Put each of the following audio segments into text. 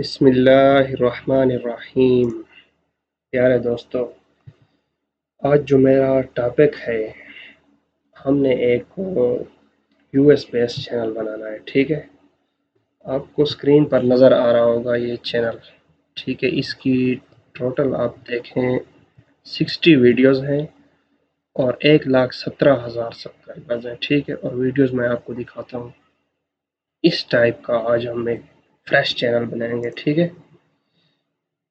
बिस्मिल्लाहिर्रहमानिर्रहीम। प्यारे दोस्तों, आज जो मेरा टॉपिक है, हमने एक यूएस बेस्ड चैनल बनाना है। ठीक है, आपको स्क्रीन पर नज़र आ रहा होगा ये चैनल। ठीक है, इसकी टोटल आप देखें 60 वीडियोस हैं और 1,17,000 सब्सक्राइबर्स हैं। ठीक है, और वीडियोस मैं आपको दिखाता हूँ। इस टाइप का आज हम एक फ्रेश चैनल बनाएंगे। ठीक है,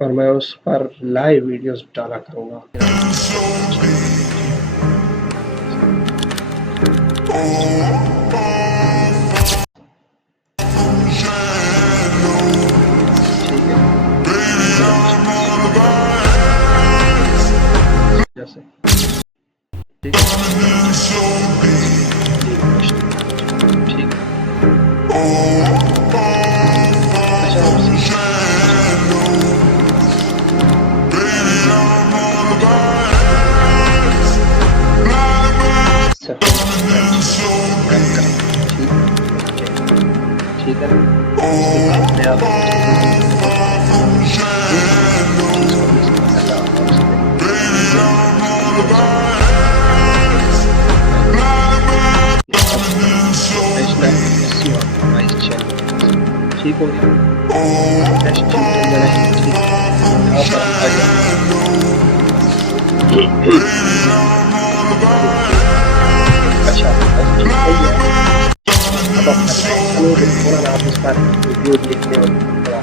और मैं उस पर लाइव वीडियोस डाला करूँगा। जैसे ठीक है, ठीक है। अच्छा, ठीक है, इसके बाद ठीक हो गया। अच्छा, ठीक हो गया। अब आप थोड़ा आप इस पर वीडियो देखते हो, थोड़ा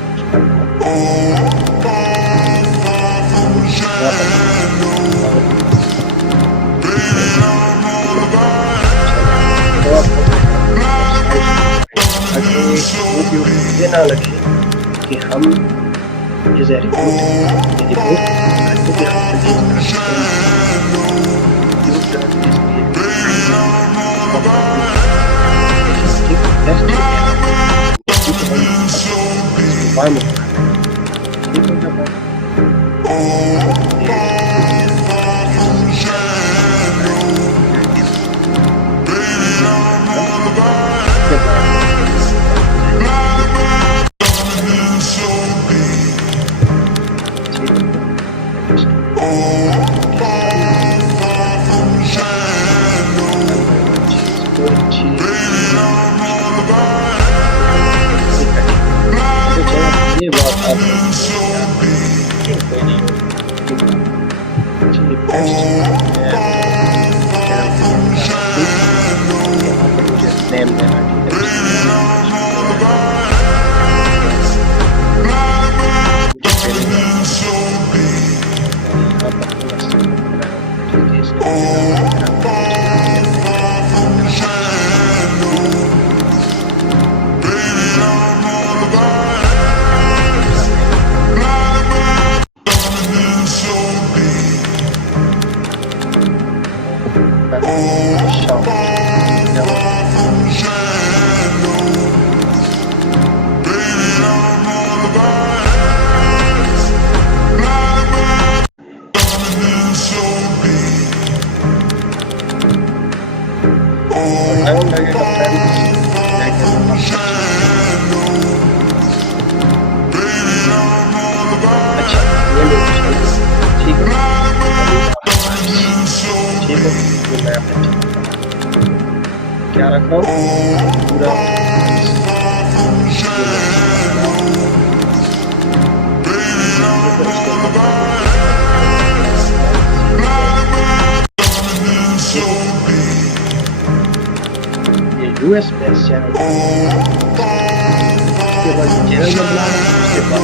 ये ना लगे कि हम जैसे ये बात आप नेम देना। क्या रख रहा हूँ पूरा ये यूएस बेस्ड चैनल। उसके बाद चैनल में बना उसके बाद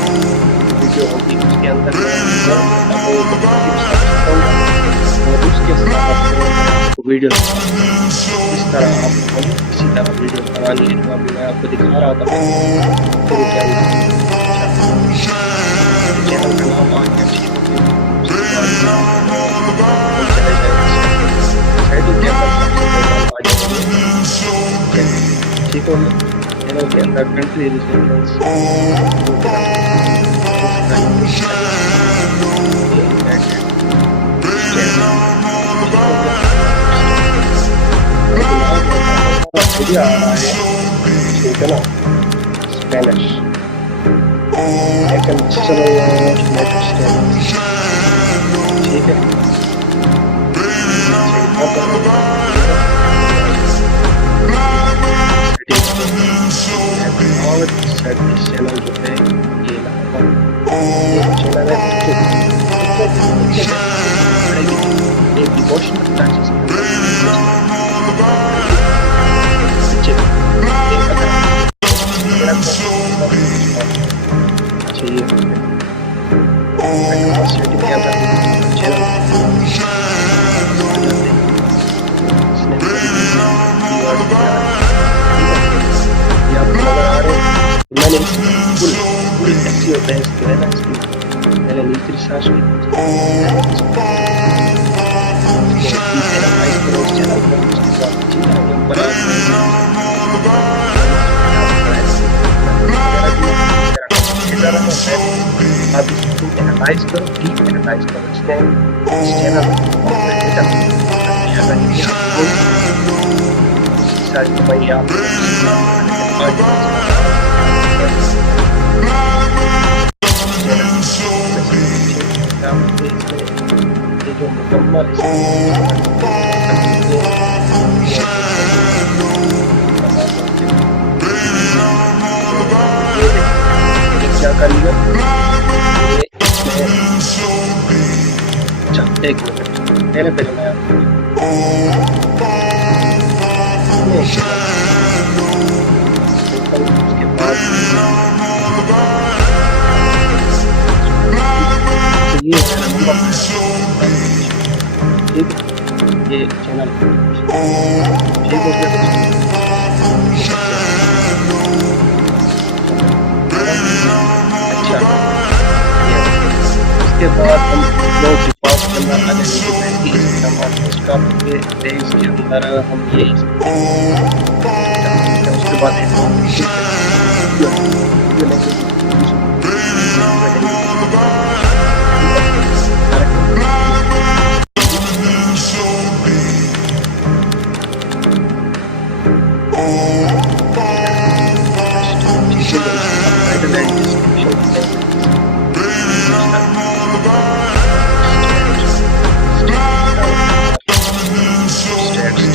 वीडियो होगी, उसके अंदर और उसके साथ वीडियो इस तरह आप इसी तरह वीडियो बनानी है। जो अभी मैं आपको दिखा रहा था, तो चैनल का नाम आ गया। ठीक हो गया। चैनल के अंदर कंट्री रिसेंटेंस आइडिया आ रहा है। ठीक है ना, स्पेनिश लेकिन चलो लेटेस्ट स्टेटस, ठीक है। अच्छा यहाँ पर हम ये सेटिंग और सेट दिस चैनल जो है ये यहाँ पर ये चैनल है बच्चों के लिए। बच्चों के लिए बच्चे देख बड़े भी देख एक इमोशनल टच इसके अंदर बड़े भी बच्चे एक अगर हम इसकी कैरेक्टर अच्छा ये मैं सेटिंग क्या करती हूँ चैनल वापस आ जाते हैं इसने कीवर्ड दिया है, ठीक है। ये आपको नजर आ रहे हैं मैंने इसकी फुल पूरी एसईओ बेस जो है ना इसकी पहले नीचे रिसर्च की मैंने इसको डीप एनालाइज करो इस चैनल को उसके बाद ठीक है ये ऊपर आता है मैंने इसको क्या बताया वगैरह दिया मेरा काम भेजा रहा है अब इसको एनालाइज करो डीप एनालाइज करो इसने इस चैनल को भेजा अगर ये आपको उसकी सारी कमाई आपको लेकिन आज ये जो मुकम्मल क्या कर लिया ये अच्छा एक मिनट पहले पहले मैं उसके बाद ये मेरा नंबर ठीक है ये चैनल ठीक हो गया अच्छा उसके बाद हम लोग डिफॉल्ट के अंदर आ जाएंगे कि उसका पेज के अंदर हम ये उसके बाद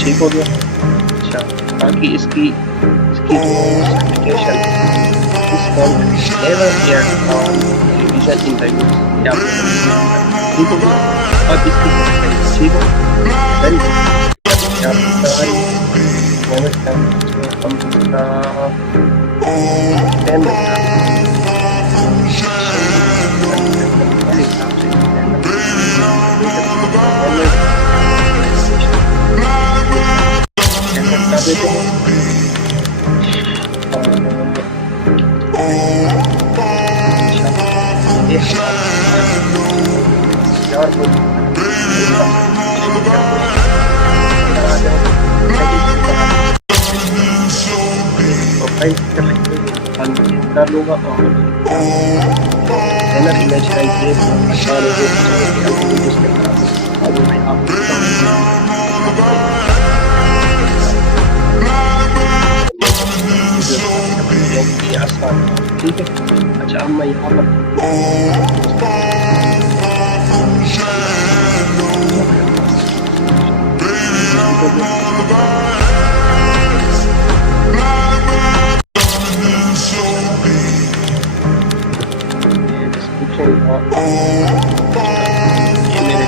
ठीक हो गया। अच्छा बाकी इसकी इसकी जो सर्टिफिकेशन इस content never aired on television in the US या ठीक हो गया। अब इसकी ठीक हो देन आप सारी मेहनत करना हम इसका 10 कर देते हैं ये प्रोफाइल कर लूँगा और बैनर इमेज का ये अच्छा वीडियोस के अंदर अब मैं आपको आसान ठीक है। अच्छा अब मैं यहाँ पर ये मेरे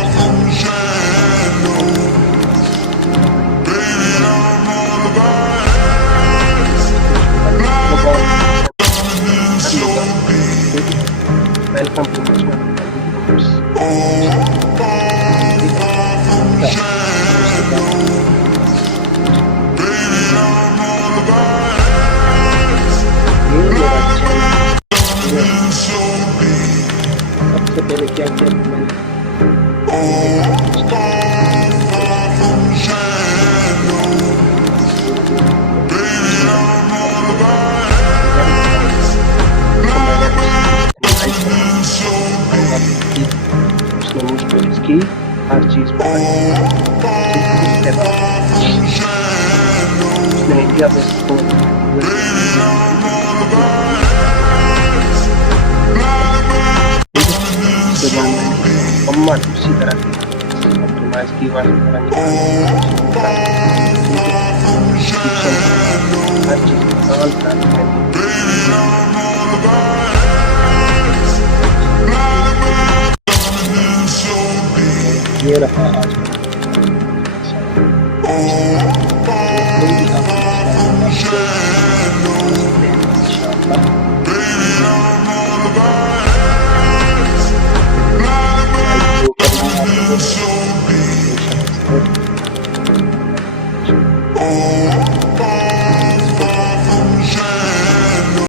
वेलकम टू सबसे पहले क्या किया मैंने उसने मुझको इसकी हर चीज उसने इंडिया में पास कीवर्ड्स वगैरह निकालने की कोशिश करता है, ठीक है, डिस्क्रिप्शन वगैरह हर चीज़ निकालता है, ये रहा आज का टॉपिक हमारा, जैसा है। इस टॉपिक को समझ के आई होप कि आपको अच्छा लगा होगा।